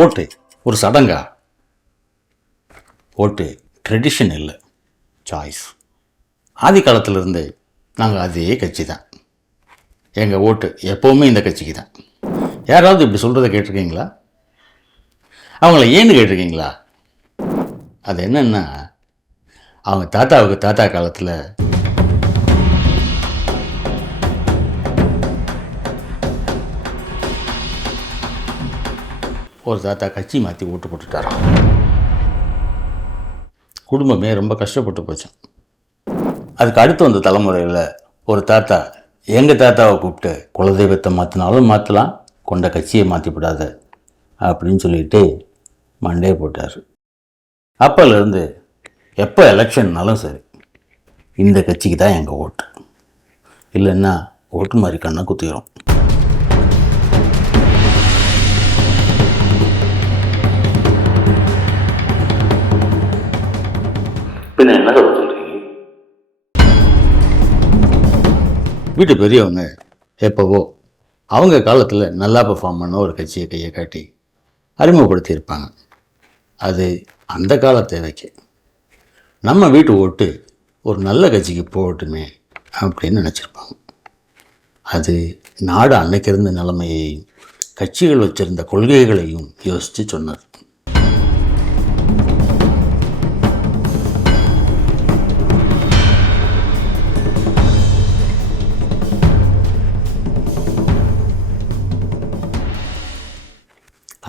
ஓட்டு ஒரு சடங்கா? ஓட்டு ட்ரெடிஷன் இல்லை, சாய்ஸ். ஆதி காலத்திலிருந்து நாங்கள் அதே கட்சி தான். எங்கள் ஓட்டு எப்போவுமே இந்த கட்சிக்கு தான். யாராவது இப்படி சொல்கிறத கேட்டிருக்கீங்களா? அவங்கள ஏன்னு கேட்டிருக்கீங்களா? அது என்னன்னா, அவங்க தாத்தா காலத்தில் ஒரு தாத்தா கட்சி மாற்றி ஓட்டு போட்டுட்டாராம். குடும்பமே ரொம்ப கஷ்டப்பட்டு போச்சான். அதுக்கு அடுத்து வந்த தலைமுறையில் ஒரு தாத்தா எங்கள் தாத்தாவை கூப்பிட்டு குலதெய்வத்தை மாற்றினாலும் மாற்றலாம், கொண்ட கட்சியை மாற்றிவிடாத அப்படின்னு சொல்லிட்டு மண்டே போட்டார். அப்போலேருந்து எப்போ எலெக்ஷன்னாலும் சரி இந்த கட்சிக்கு தான் எங்கள் ஓட்டு. இல்லைன்னா ஓட்டு மாதிரி கண்ணை குத்திடும். பின்ன என்ன சொல்கிறீங்க? வீட்டு பெரியவங்க எப்போவோ அவங்க காலத்தில் நல்லா பெர்ஃபார்ம் பண்ண ஒரு கட்சியை கையை காட்டி அறிமுகப்படுத்தியிருப்பாங்க. அது அந்த கால தேவைக்கு. நம்ம வீட்டு ஓட்டு ஒரு நல்ல கட்சிக்கு போகட்டுமே அப்படின்னு நினச்சிருப்பாங்க. அது நாடு அன்னைக்கு இருந்த நிலைமையையும் கட்சிகள் வச்சிருந்த கொள்கைகளையும் யோசித்து சொன்னார்.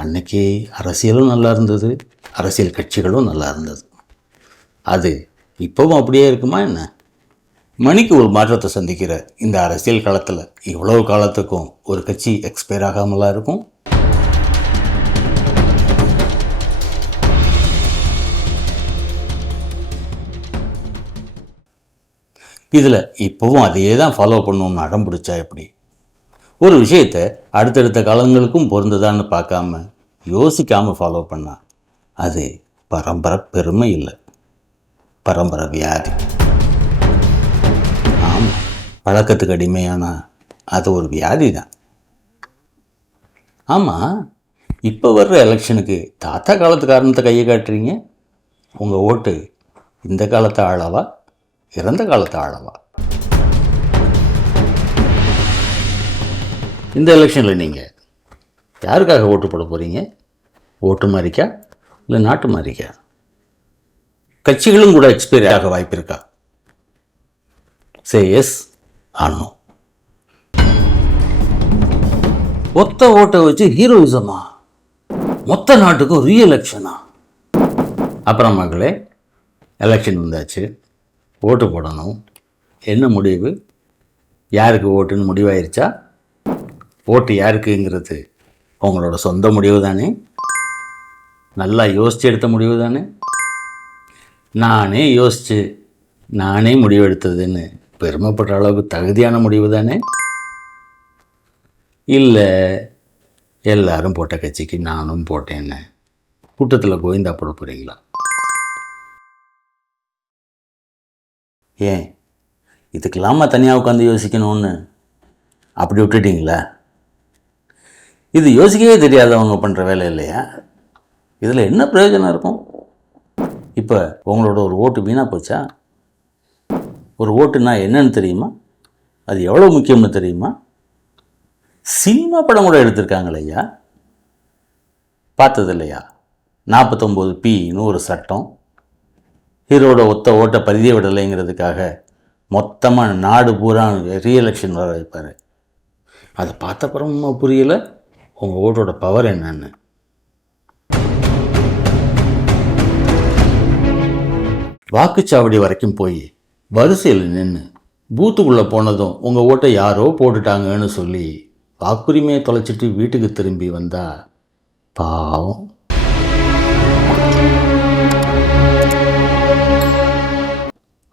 அன்னைக்கு அரசியலும் நல்லா இருந்தது, அரசியல் கட்சிகளும் நல்லா இருந்தது. அது இப்போவும் அப்படியே இருக்குமா என்ன? மணிக்கு ஒரு மாற்றத்தை சந்திக்கிற இந்த அரசியல் காலத்தில் இவ்வளவு காலத்துக்கும் ஒரு கட்சி எக்ஸ்பயர் ஆகாமலாம் இருக்கும்? இதில் இப்போவும் அதையே தான் ஃபாலோ பண்ணணும்னு அடம் பிடிச்சா எப்படி? ஒரு விஷயத்தை அடுத்தடுத்த காலங்களுக்கும் பொருந்ததான்னு பார்க்காம யோசிக்காமல் ஃபாலோ பண்ணால் அது பரம்பரை பெருமை இல்லை, பரம்பரை வியாதி. ஆமாம், பழக்கத்துக்கு அடிமையானால் அது ஒரு வியாதி தான். ஆமாம், இப்போ வர்ற எலெக்ஷனுக்கு தாத்தா காலத்து காரணத்தை கையை காட்டுறீங்க. உங்கள் ஓட்டு இந்த காலத்தை ஆளவா, இறந்த காலத்தை ஆளவா? இந்த எலெக்ஷனில் நீங்கள் யாருக்காக ஓட்டு போட போகிறீங்க? ஓட்டு மாறிக்கா இல்லை நாட்டு மாறிக்கா? கட்சிகளும் கூட எக்ஸ்பைரி ஆக வாய்ப்பு இருக்கா? Say yes or no. ஒத்த ஓட்டை வச்சு ஹீரோயிசமா? மொத்த நாட்டுக்கும் ரீஎலெக்ஷனா? அப்புறம் மகளே, எலெக்ஷன் வந்தாச்சு, ஓட்டு போடணும். என்ன முடிவு? யாருக்கு ஓட்டுன்னு முடிவாயிருச்சா? ஓட்டு யாருக்குங்கிறது உங்களோட சொந்த முடிவு தானே? நல்லா யோசித்து எடுத்த முடிவு தானே? நானே யோசித்து நானே முடிவெடுத்ததுன்னு பெருமைப்படுற அளவுக்கு தகுதியான முடிவு தானே? இல்லை எல்லாரும் போட்ட கட்சிக்கு நானும் போட்டேன்னு கூட்டத்தில் கோவிந்தா போட போகிறீங்களா? ஏன் இதுக்கெல்லாமா தனியாக உட்காந்து யோசிக்கணும்னு அப்படி விட்டுட்டீங்களா? இது யோசிக்கவே தெரியாதவங்க பண்ணுற வேலை இல்லையா? இதில் என்ன பிரயோஜனம் இருக்கும்? இப்போ உங்களோட ஒரு ஓட்டு வீணாக போச்சா? ஒரு ஓட்டுனா என்னன்னு தெரியுமா? அது எவ்வளோ முக்கியம்னு தெரியுமா? சினிமா படம் கூட எடுத்திருக்காங்களே ஐயா, பார்த்தது இல்லையா? 49P ஒரு சட்டம், ஹீரோட ஒத்த ஓட்டை பதிய விடலைங்கிறதுக்காக மொத்தமாக நாடு பூரா ரீஎலெக்ஷன் வர வைப்பார். அதை பார்த்த அப்புறமா புரியலை உங்கள் ஓட்டோட பவர் என்னன்னு. வாக்குச்சாவடி வரைக்கும் போய் வரிசையில் நின்று பூத்துக்குள்ளே போனதும் உங்கள் ஓட்டை யாரோ போட்டுட்டாங்கன்னு சொல்லி வாக்குரிமையை தொலைச்சிட்டு வீட்டுக்கு திரும்பி வந்தா பாவம்.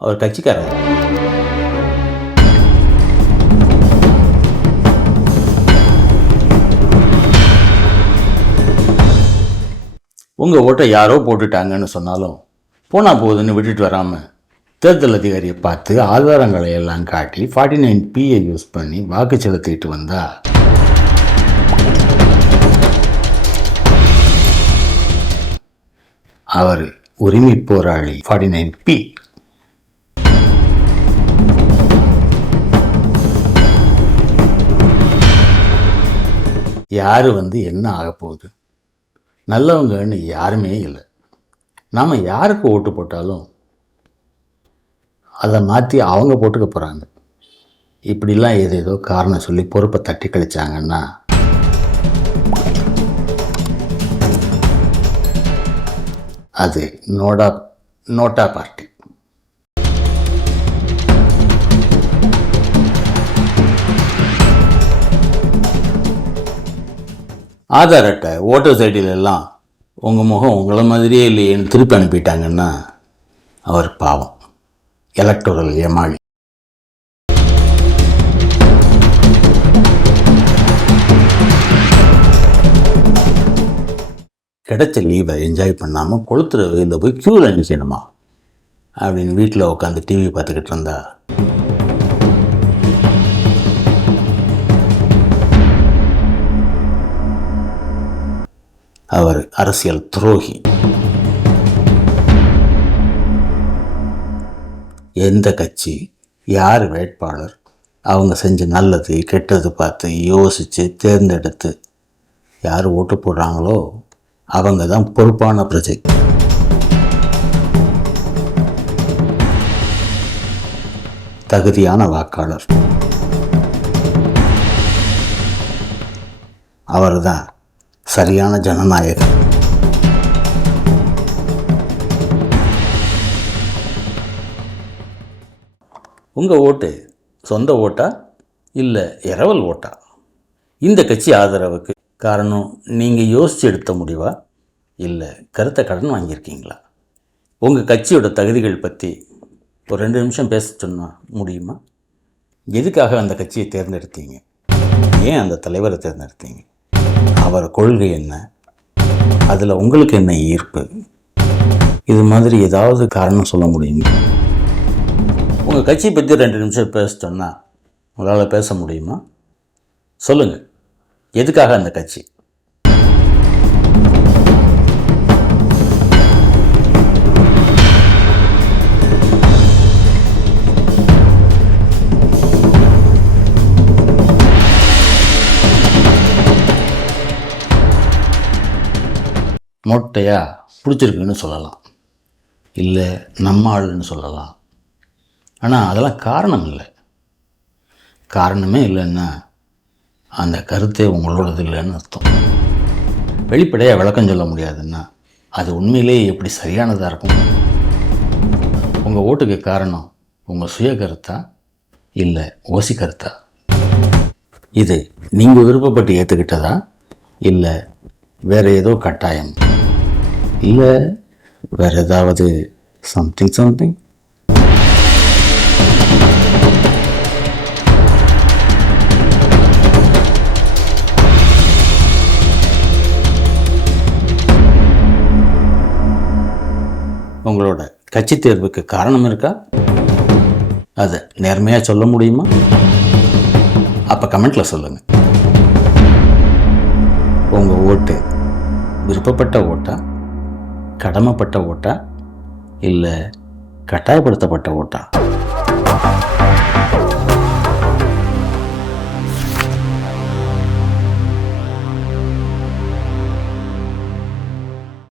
அவர் கட்சிக்காரங்க. உங்கள் ஓட்டை யாரோ போட்டுட்டாங்கன்னு சொன்னாலும் போனால் போகுதுன்னு விட்டுட்டு வராமல் தேர்தல் அதிகாரியை பார்த்து ஆதாரங்களை எல்லாம் காட்டி 49P யூஸ் பண்ணி வாக்கு செலுத்திட்டு வந்தா அவர் உரிமை போராளி 49P. யார் என்ன ஆகப்போகுது? நல்லவங்கன்னு யாருமே இல்லை. நாம் யாருக்கு ஓட்டு போட்டாலும் அதை மாற்றி அவங்க போட்டுக்க போகிறாங்க. இப்படிலாம் ஏதேதோ காரணம் சொல்லி பொறுப்பை தட்டி கழிச்சாங்கன்னா அது நோட்டா பார்ட்டி. ஆதார் அட்டை, ஓட்டர்ஸ் ஐடியிலெல்லாம் உங்கள் முகம் உங்களை மாதிரியே இல்லையேன்னு திருப்பி அனுப்பிட்டாங்கன்னா அவர் பாவம், எலக்டோரல் ஏமாளி. கிடைச்ச லீவை என்ஜாய் பண்ணாமல் கொளுத்துற வெயிலில் போய் க்யூவில் நிற்கணுமா அப்படின்னு வீட்டில் உட்காந்து டிவி பார்த்துக்கிட்டு இருந்தா அவர் அரசியல் துரோகி. எந்த கட்சி, யார் வேட்பாளர், அவங்க செஞ்ச நல்லது கெட்டது பார்த்து யோசித்து தேர்ந்தெடுத்து யார் ஓட்டு போடுறாங்களோ அவங்க தான் பொறுப்பான பிரஜை. தகுதியான வாக்காளர். அவர் தான் சரியான ஜனநாயகர். உங்கள் ஓட்டு சொந்த ஓட்டா இல்லை இரவல் ஓட்டா? இந்த கட்சி ஆதரவுக்கு காரணம் நீங்கள் யோசித்து எடுத்த முடிவா இல்லை கருத்தை கடன் வாங்கியிருக்கீங்களா? உங்கள் கட்சியோட தகுதிகள் பற்றி ஒரு 2 நிமிஷம் பேச சொன்னால் முடியுமா? எதுக்காக அந்த கட்சியை தேர்ந்தெடுத்தீங்க? ஏன் அந்த தலைவரை தேர்ந்தெடுத்தீங்க? அவர் கொள்கை என்ன? அதில் உங்களுக்கு என்ன ஈர்ப்பு? இது மாதிரி ஏதாவது காரணம் சொல்ல முடியுமா? உங்கள் கட்சியை பற்றி 2 நிமிஷம் பேச சொன்னால் உங்களால் பேச முடியுமா? சொல்லுங்கள், எதுக்காக அந்த கட்சி? மொட்டையாக பிடிச்சிருக்குன்னு சொல்லலாம், இல்லை நம்ம ஆளுன்னு சொல்லலாம். ஆனால் அதெல்லாம் காரணம் இல்லை. காரணமே இல்லைன்னா அந்த கருத்தே உங்களோடது இல்லைன்னு அர்த்தம். வெளிப்படையாக விளக்கம் சொல்ல முடியாதுன்னா அது உண்மையிலேயே எப்படி சரியானதாக இருக்கும்? உங்கள் ஓட்டுக்கு காரணம் உங்கள் சுய கருத்தா இல்லை ஓசி கருத்தா? இது நீங்கள் விருப்பப்பட்டு ஏற்றுக்கிட்டதா இல்லை வேறு ஏதோ கட்டாயம், இல்லை வேறு ஏதாவது சம்திங்? உங்களோட கட்சி தேர்வுக்கு காரணம் இருக்கா? அதை நேர்மையாக சொல்ல முடியுமா? அப்போ கமெண்ட்டில் சொல்லுங்கள். உங்கள் ஓட்டு விருப்பப்பட்ட ஓட்டா, கடமைப்பட்ட ஓட்டா, இல்லை கட்டாயப்படுத்தப்பட்ட ஓட்டா?